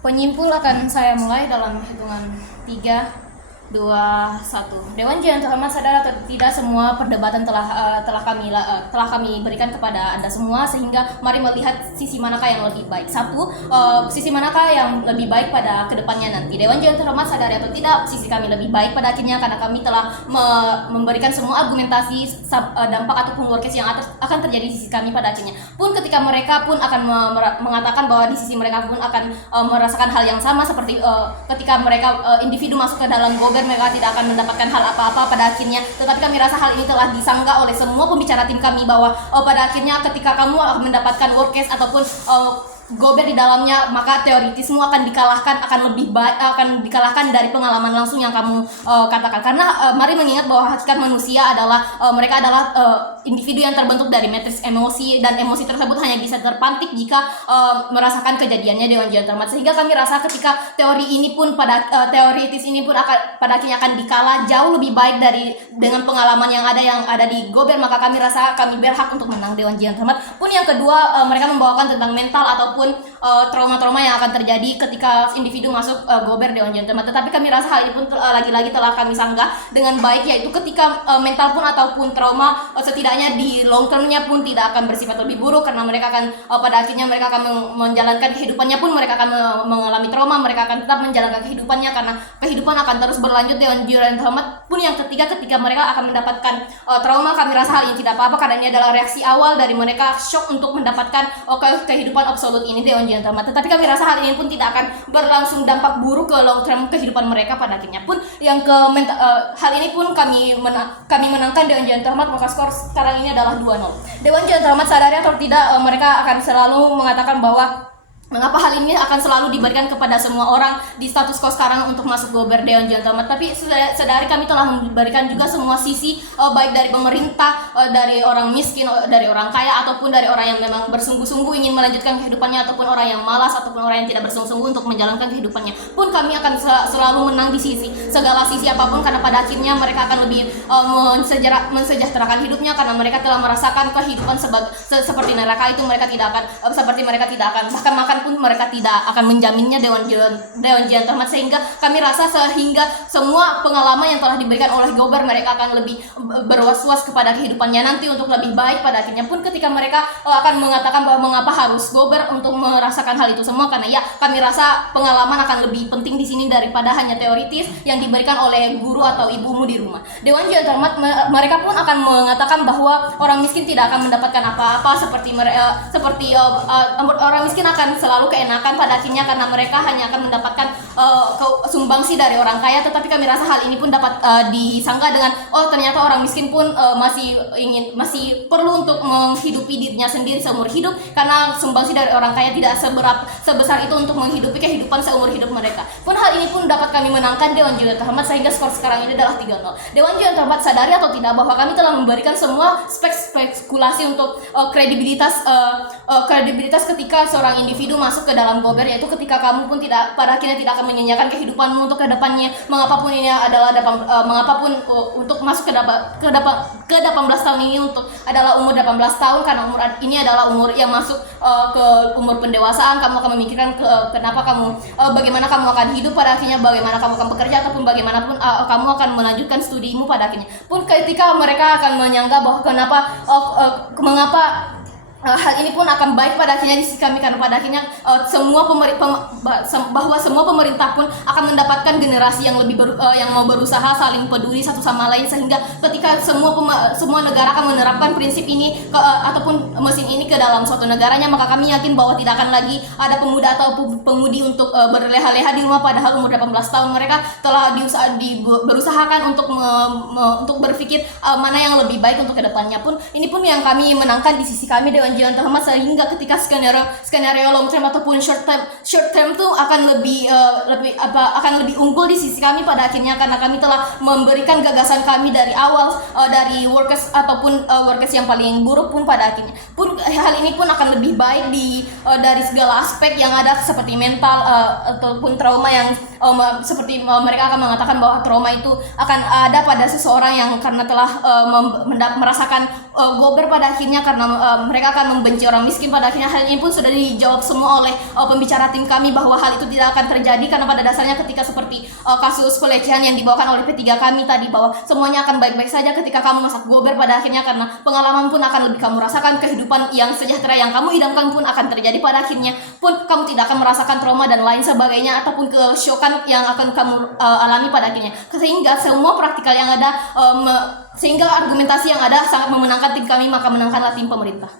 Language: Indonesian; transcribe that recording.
Penyimpul akan saya mulai dalam hitungan 3, 2, 1. Dewan Jaya yang terhormat, sadar atau tidak semua perdebatan telah kami berikan kepada Anda semua, sehingga mari melihat sisi manakah yang lebih baik. Sisi manakah yang lebih baik pada kedepannya nanti. Dewan Jaya yang terhormat, sadar atau tidak sisi kami lebih baik pada akhirnya, karena kami telah memberikan semua argumentasi dampak ataupun worst case yang akan terjadi di sisi kami pada akhirnya. Pun ketika mereka pun akan mengatakan bahwa di sisi mereka pun akan merasakan hal yang sama seperti ketika mereka individu masuk ke dalam gober, mereka tidak akan mendapatkan hal apa-apa pada akhirnya. Tetapi kami rasa hal ini telah disanggah oleh semua pembicara tim kami bahwa pada akhirnya ketika kamu akan mendapatkan worst case ataupun gober di dalamnya, maka teoritismu akan dikalahkan, akan lebih baik, akan dikalahkan dari pengalaman langsung yang kamu katakan. Karena mari mengingat bahwa hakikat manusia adalah mereka adalah individu yang terbentuk dari matriks emosi, dan emosi tersebut hanya bisa terpantik jika merasakan kejadiannya Dewan Jaya yang terhormat. Sehingga kami rasa ketika teori ini pun teoritis ini pun pada akhirnya akan dikalah jauh lebih baik dengan pengalaman yang ada di gober, maka kami rasa kami berhak untuk menang Dewan Jaya yang terhormat. Pun yang kedua, mereka membawakan tentang mental ataupun trauma-trauma yang akan terjadi ketika individu masuk gober Dewan Jaya yang terhormat. Tetapi kami rasa hal ini pun lagi-lagi telah kami sanggah dengan baik, yaitu ketika mental pun ataupun trauma setidaknya di long termnya pun tidak akan bersifat lebih buruk, karena mereka akan pada akhirnya mereka akan menjalankan kehidupannya, pun mereka akan mengalami trauma, mereka akan tetap menjalankan kehidupannya karena kehidupan akan terus berlanjut Dewan Jaya yang terhormat. Pun yang ketiga, ketika mereka akan mendapatkan trauma, kami rasa hal ini tidak apa-apa, karena ini adalah reaksi awal dari mereka shock untuk mendapatkan kehidupan absolut ini Dewan Jaya yang terhormat. Tetapi kami rasa hal ini pun tidak akan berlangsung dampak buruk ke long term kehidupan mereka pada akhirnya. Pun yang hal ini pun kami menangkan Dewan Jaya yang terhormat, maka skor sekarang ini adalah 2-0. Dewan Jaya yang terhormat, sadari atau tidak mereka akan selalu mengatakan bahwa mengapa hal ini akan selalu diberikan kepada semua orang di status quo sekarang untuk masuk gober Dewan Jaya yang terhormat. Tapi sedari kami telah memberikan juga semua sisi, baik dari pemerintah, dari orang miskin, dari orang kaya, ataupun dari orang yang memang bersungguh-sungguh ingin melanjutkan kehidupannya, ataupun orang yang malas, ataupun orang yang tidak bersungguh-sungguh untuk menjalankan kehidupannya. Pun kami akan selalu menang di segala sisi apapun, karena pada akhirnya mereka akan lebih mensejahterakan hidupnya, karena mereka telah merasakan kehidupan seperti neraka itu mereka tidak akan bahkan makan pun mereka tidak akan menjaminnya Dewan Jaya yang terhormat. Sehingga kami rasa semua pengalaman yang telah diberikan oleh gober, mereka akan lebih berwas-was kepada kehidupannya nanti untuk lebih baik pada akhirnya. Pun ketika mereka akan mengatakan bahwa mengapa harus gober untuk merasakan hal itu semua, karena ya kami rasa pengalaman akan lebih penting di sini daripada hanya teoritis yang diberikan oleh guru atau ibumu di rumah. Dewan Jaya yang terhormat, mereka pun akan mengatakan bahwa orang miskin tidak akan mendapatkan apa-apa, seperti orang miskin akan selalu keenakan pada akhirnya, karena mereka hanya akan mendapatkan sumbangsi dari orang kaya. Tetapi kami rasa hal ini pun dapat disangka dengan ternyata orang miskin pun masih perlu untuk menghidupi dirinya sendiri seumur hidup, karena sumbangsi dari orang kaya tidak sebesar itu untuk menghidupi kehidupan seumur hidup mereka. Pun hal ini pun dapat kami menangkan Dewan Jaya yang terhormat, sehingga skor sekarang ini adalah 3-0. Dewan Jaya yang terhormat, sadari atau tidak bahwa kami telah memberikan semua spekulasi untuk kredibilitas ketika seorang individu masuk ke dalam gober, yaitu ketika kamu pun pada akhirnya tidak akan menyanyiakan kehidupanmu untuk kedepannya, mengapapun ini adalah untuk masuk ke 18 tahun ini untuk adalah umur 18 tahun, karena umur ini adalah umur yang masuk ke umur pendewasaan. Kamu akan memikirkan bagaimana kamu akan hidup pada akhirnya, bagaimana kamu akan bekerja, ataupun bagaimanapun kamu akan melanjutkan studimu pada akhirnya. Pun ketika mereka akan menyangka bahwa mengapa hal ini pun akan baik pada akhirnya di sisi kami, karena pada akhirnya bahwa semua pemerintah pun akan mendapatkan generasi yang mau berusaha saling peduli satu sama lain, sehingga ketika semua negara akan menerapkan prinsip ini ataupun mesin ini ke dalam suatu negaranya, maka kami yakin bahwa tidak akan lagi ada pemuda atau pemudi untuk berleha-leha di rumah padahal umur 18 tahun. Mereka telah berusahakan untuk berpikir mana yang lebih baik untuk kedepannya. Pun ini pun yang kami menangkan di sisi kami Dewan Jaya yang terhormat, sehingga ketika skenario long term ataupun short term tuh akan lebih unggul di sisi kami pada akhirnya, karena kami telah memberikan gagasan kami dari awal, dari workers ataupun workers yang paling buruk pun pada akhirnya. Pun hal ini pun akan lebih baik dari segala aspek yang ada, seperti mental ataupun trauma yang seperti mereka akan mengatakan bahwa trauma itu akan ada pada seseorang yang karena telah merasakan gober pada akhirnya, karena mereka akan akan membenci orang miskin. Pada akhirnya hal ini pun sudah dijawab semua oleh pembicara tim kami bahwa hal itu tidak akan terjadi, karena pada dasarnya ketika seperti kasus pelecehan yang dibawakan oleh P3 kami tadi, bahwa semuanya akan baik-baik saja ketika kamu masak gober. Pada akhirnya karena pengalaman pun akan lebih kamu rasakan, kehidupan yang sejahtera yang kamu idamkan pun akan terjadi. Pada akhirnya pun kamu tidak akan merasakan trauma dan lain sebagainya ataupun kesyokan yang akan kamu alami pada akhirnya. Sehingga semua praktikal yang ada, sehingga argumentasi yang ada sangat memenangkan tim kami, maka menangkanlah tim pemerintah.